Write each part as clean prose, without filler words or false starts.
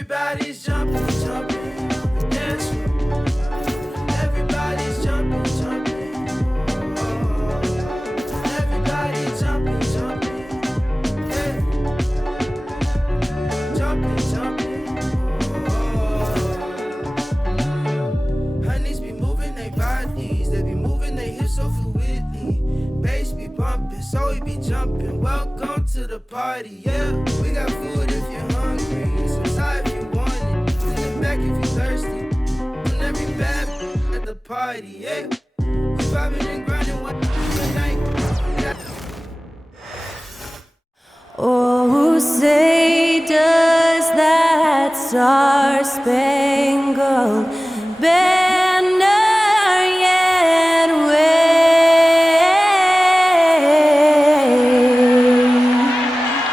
Everybody's jumping, jumping, dance. Everybody's jumping, jumping. Oh, everybody's jumping, jumping. Yeah. Jumping, jumping. Oh. Honeys be moving their bodies, they be moving their hips so fluidly. Bass be bumping, so we be jumping. Welcome to the party, yeah. We got food if you're hungry. If you want it, to the back if you're thirsty. And every bad at the party, yeah. We vibing and grinding one night. Yeah. Oh, say does that star-spangled banner yet wave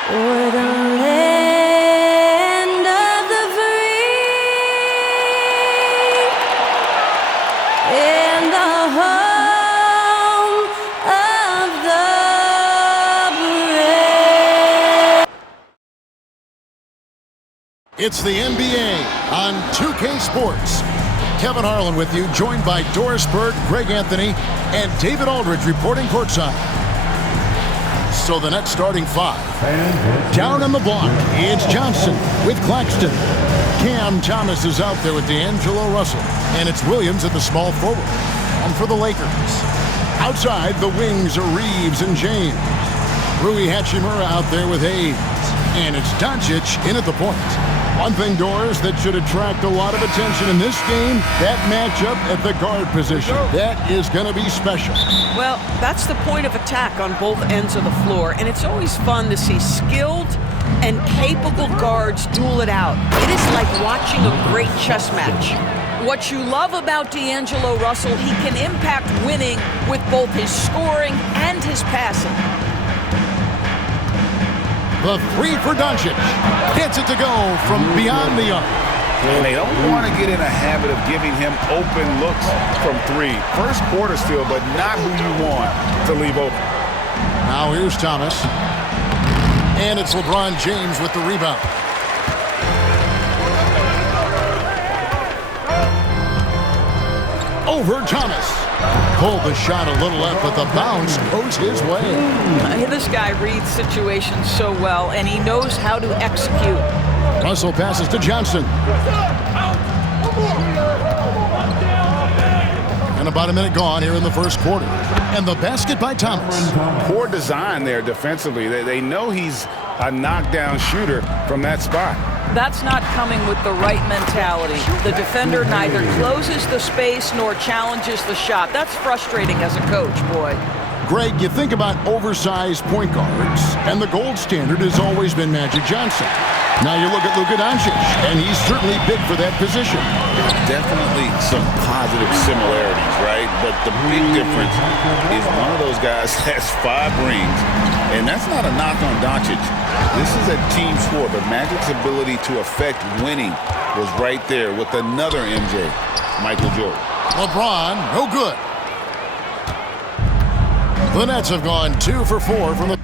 o'er the land of the free and the home of the brave? It's the NBA on 2K Sports. Kevin Harlan with you, joined by Doris Bird, Greg Anthony, and David Aldridge reporting courtside. So the Nets starting five. Down on the block, it's Johnson with Claxton. Cam Thomas is out there with D'Angelo Russell. And it's Williams at the small forward. And for the Lakers, outside the wings are Reeves and James. Rui Hachimura out there with Hayes. And it's Doncic in at the point. One thing, Doris, that should attract a lot of attention in this game, that matchup at the guard position. That is going to be special. Well, that's the point of attack on both ends of the floor, and it's always fun to see skilled and capable guards duel it out. It is like watching a great chess match. What you love about D'Angelo Russell, he can impact winning with both his scoring and his passing. The three for Doncic. Gets it to go from beyond the arc. And they don't want to get in a habit of giving him open looks from three. First quarter still, but not who you want to leave open. Now here's Thomas. And it's LeBron James with the rebound. Over Thomas. Pulled the shot a little left, but the bounce goes his way. This guy reads situations so well, and he knows how to execute. Russell passes to Johnson. And about a minute gone here in the first quarter. And the basket by Thomas. Poor design there defensively. They know he's a knockdown shooter from that spot. That's not coming with the right mentality. The defender neither closes the space nor challenges the shot. That's frustrating as a coach, boy. Greg, you think about oversized point guards, and the gold standard has always been Magic Johnson. Now you look at Luka Doncic, and he's certainly big for that position. Definitely some positive similarities, right? But the big difference is one of those guys has 5 rings, and that's not a knock on Doncic. This is a team sport, but Magic's ability to affect winning was right there with another MJ, Michael Jordan. LeBron, no good. The Nets have gone 2 for 4 from the...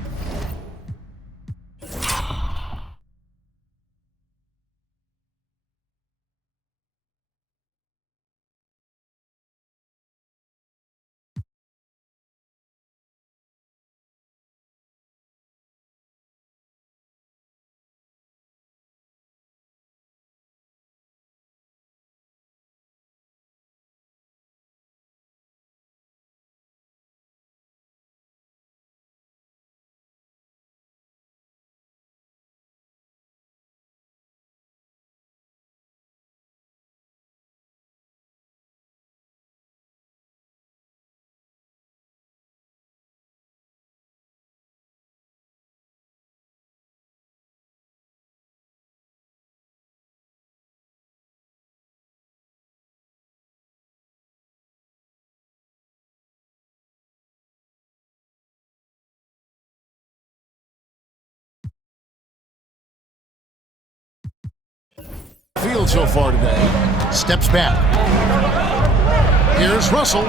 Field so far today. Steps back. Here's Russell.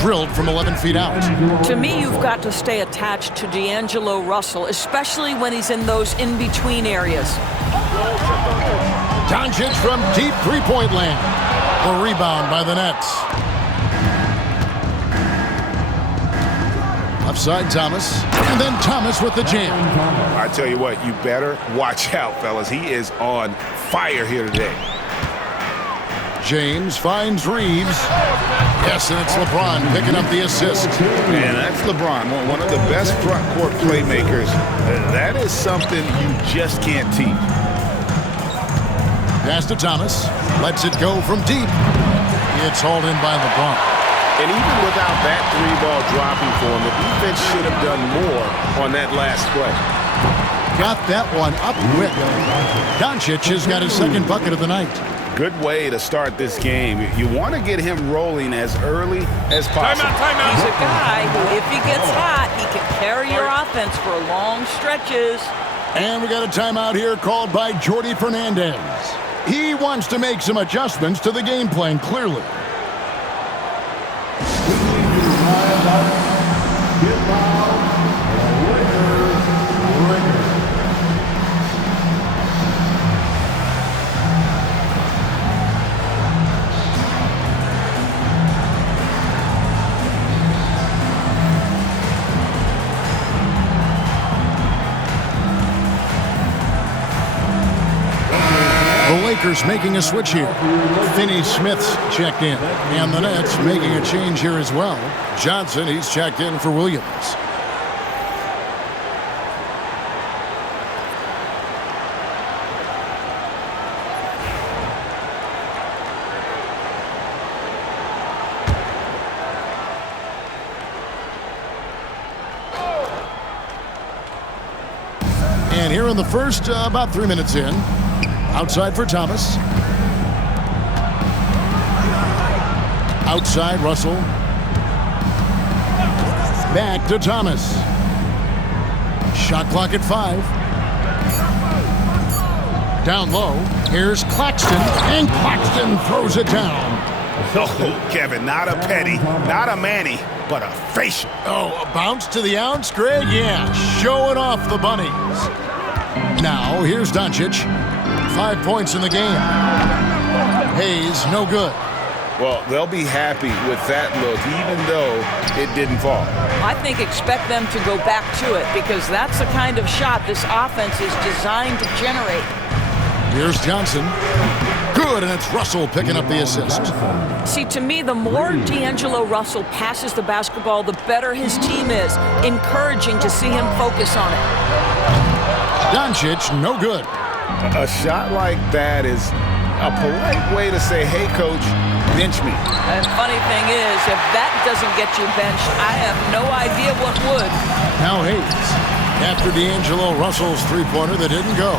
Drilled from 11 feet out. To me, you've got to stay attached to D'Angelo Russell, especially when he's in those in-between areas. Doncic from deep three-point land. The rebound by the Nets. Upside Thomas. And then Thomas with the jam. I tell you what, you better watch out, fellas. He is on fire here today. James finds Reeves. Yes, and it's LeBron picking up the assist. Man, that's LeBron, one of the best front court playmakers. That is something you just can't teach. Pass to Thomas. Lets it go from deep. It's hauled in by LeBron. And even without that three-ball dropping for him, the defense should have done more on that last play. Got that one up quick. Doncic has got his second bucket of the night. Good way to start this game. You want to get him rolling as early as possible. Timeout. He's a guy who, if he gets hot, he can carry your offense for long stretches. And we got a timeout here called by Jordi Fernandez. He wants to make some adjustments to the game plan, clearly. The Lakers making a switch here. Finney Smith's checked in. And the Nets making a change here as well. Johnson, he's checked in for Williams. And here in the first, about 3 minutes in. Outside for Thomas. Outside, Russell. Back to Thomas. Shot clock at 5. Down low. Here's Claxton. And Claxton throws it down. Oh, Kevin, not a petty, not a Manny, but a facial. Oh, a bounce to the ounce, Greg? Yeah, showing off the bunnies. Now, here's Doncic. 5 points in the game. Hayes, no good. Well, they'll be happy with that look, even though it didn't fall. I think expect them to go back to it because that's the kind of shot this offense is designed to generate. Here's Johnson. Good, and it's Russell picking up the assist. See, to me, the more D'Angelo Russell passes the basketball, the better his team is. Encouraging to see him focus on it. Doncic, no good. A shot like that is a polite way to say, hey, coach, bench me. And funny thing is, if that doesn't get you benched, I have no idea what would. Now Hayes, after D'Angelo Russell's three-pointer that didn't go.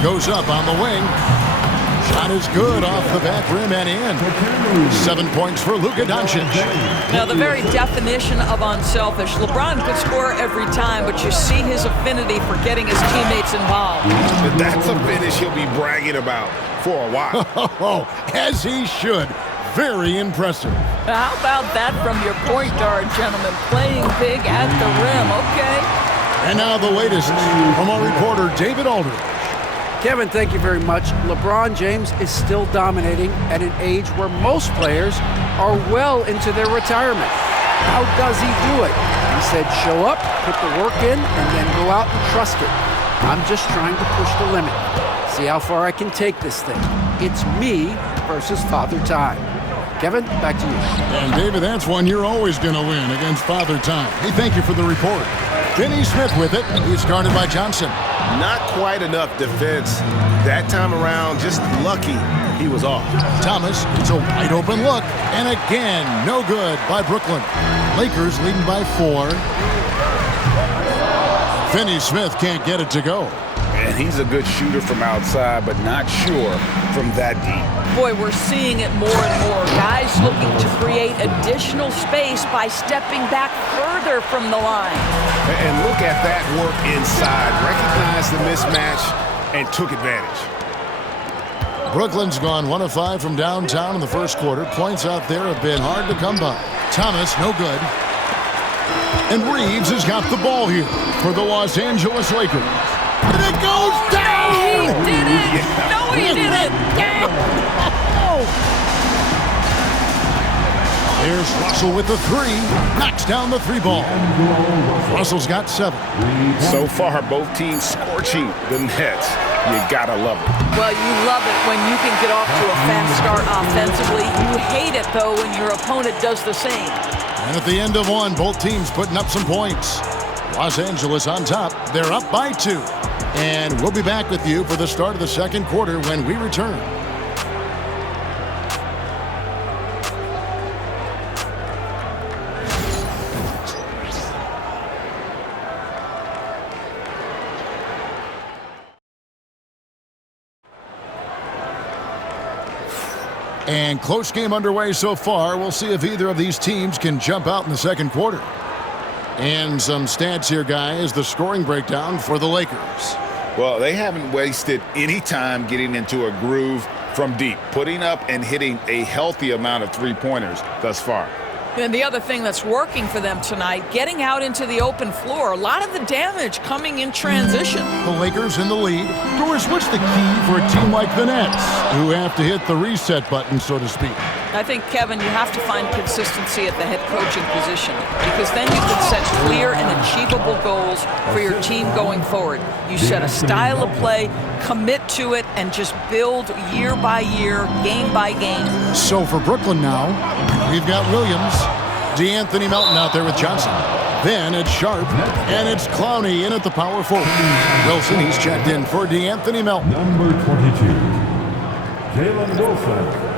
Goes up on the wing. Shot is good off the back rim and in. 7 points for Luka Doncic. Now, the very definition of unselfish. LeBron could score every time, but you see his affinity for getting his teammates involved. That's a finish he'll be bragging about for a while. Oh, as he should. Very impressive. How about that from your point guard, gentlemen? Playing big at the rim, okay? And now the latest from our reporter, David Aldridge. Kevin, thank you very much. LeBron James is still dominating at an age where most players are well into their retirement. How does he do it? He said, show up, put the work in, and then go out and trust it. I'm just trying to push the limit. See how far I can take this thing. It's me versus Father Time. Kevin, back to you. And David, that's one you're always going to win against Father Time. Hey, thank you for the report. Finney Smith with it. He's guarded by Johnson. Not quite enough defense that time around. Just lucky he was off. Thomas, it's a wide open look. And again, no good by Brooklyn. Lakers leading by 4. Finney Smith can't get it to go. And he's a good shooter from outside, but not sure from that deep. Boy, we're seeing it more and more. Guys looking to create additional space by stepping back further from the line. And look at that work inside. Recognized the mismatch and took advantage. Brooklyn's gone 1 of 5 from downtown in the first quarter. Points out there have been hard to come by. Thomas, no good. And Reeves has got the ball here for the Los Angeles Lakers. And goes down! He did it! No, he didn't! Here's Russell with the three. Knocks down the three ball. Russell's got 7. So far, both teams scorching the nets. You gotta love it. Well, you love it when you can get off to a fast start offensively. You hate it, though, when your opponent does the same. And at the end of one, both teams putting up some points. Los Angeles on top. They're up by 2. And we'll be back with you for the start of the second quarter when we return. And close game underway so far. We'll see if either of these teams can jump out in the second quarter. And some stats here, guys. The scoring breakdown for the Lakers. Well, they haven't wasted any time getting into a groove from deep, putting up and hitting a healthy amount of three-pointers thus far. And the other thing that's working for them tonight, getting out into the open floor. A lot of the damage coming in transition. The Lakers in the lead. Doris, what's the key for a team like the Nets, who have to hit the reset button, so to speak? I think, Kevin, you have to find consistency at the head coaching position, because then you can set clear and achievable goals for your team going forward. You set a style of play, commit to it, and just build year by year, game by game. So for Brooklyn now, we've got Williams, DeAnthony Melton out there with Johnson. Then it's Sharp, and it's Clowney in at the power forward. Wilson, he's checked in for DeAnthony Melton. Number 22, Jalen Wilson.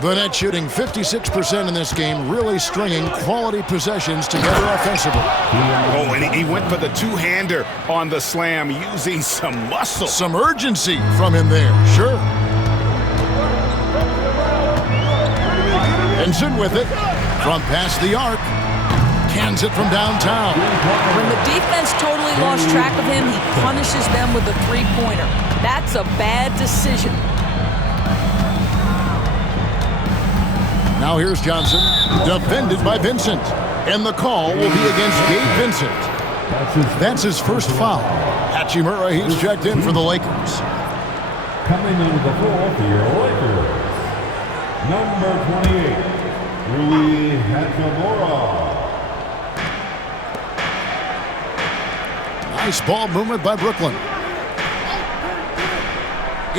The Nets shooting 56% in this game, really stringing quality possessions together offensively. Oh, and he went for the two-hander on the slam, using some muscle. Some urgency from him there, sure. Benson with it from past the arc. Cans it from downtown. When the defense totally lost track of him, he punishes them with a three-pointer. That's a bad decision. Now here's Johnson, defended by Vincent. And the call will be against Gabe Vincent. That's his first foul. Hachimura, he's checked in for the Lakers. Coming into the floor for your Lakers, number 28, Rui Hachimura. Nice ball movement by Brooklyn.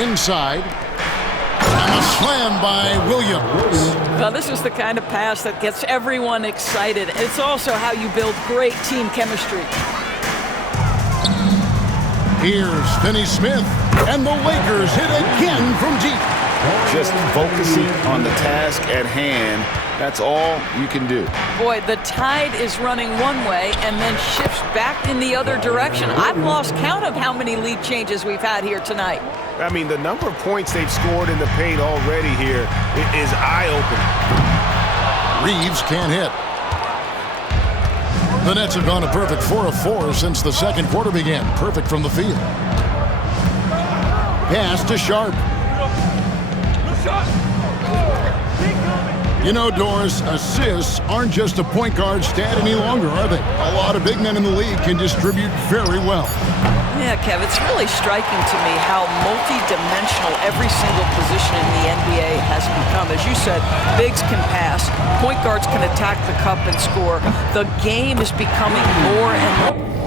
Inside. And a slam by Williams. Well, this is the kind of pass that gets everyone excited. It's also how you build great team chemistry. Here's Finney-Smith, and the Lakers hit again from deep. Just focusing on the task at hand, that's all you can do. Boy, the tide is running one way and then shifts back in the other direction. I've lost count of how many lead changes we've had here tonight. I mean, the number of points they've scored in the paint already here is eye-opening. Reeves can't hit. The Nets have gone a perfect 4 of 4 since the second quarter began. Perfect from the field. Pass to Sharp. You know, Doris, assists aren't just a point guard stat any longer, are they? A lot of big men in the league can distribute very well. Yeah, Kev, it's really striking to me how multi-dimensional every single position in the NBA has become. As you said, bigs can pass, point guards can attack the cup and score. The game is becoming more and more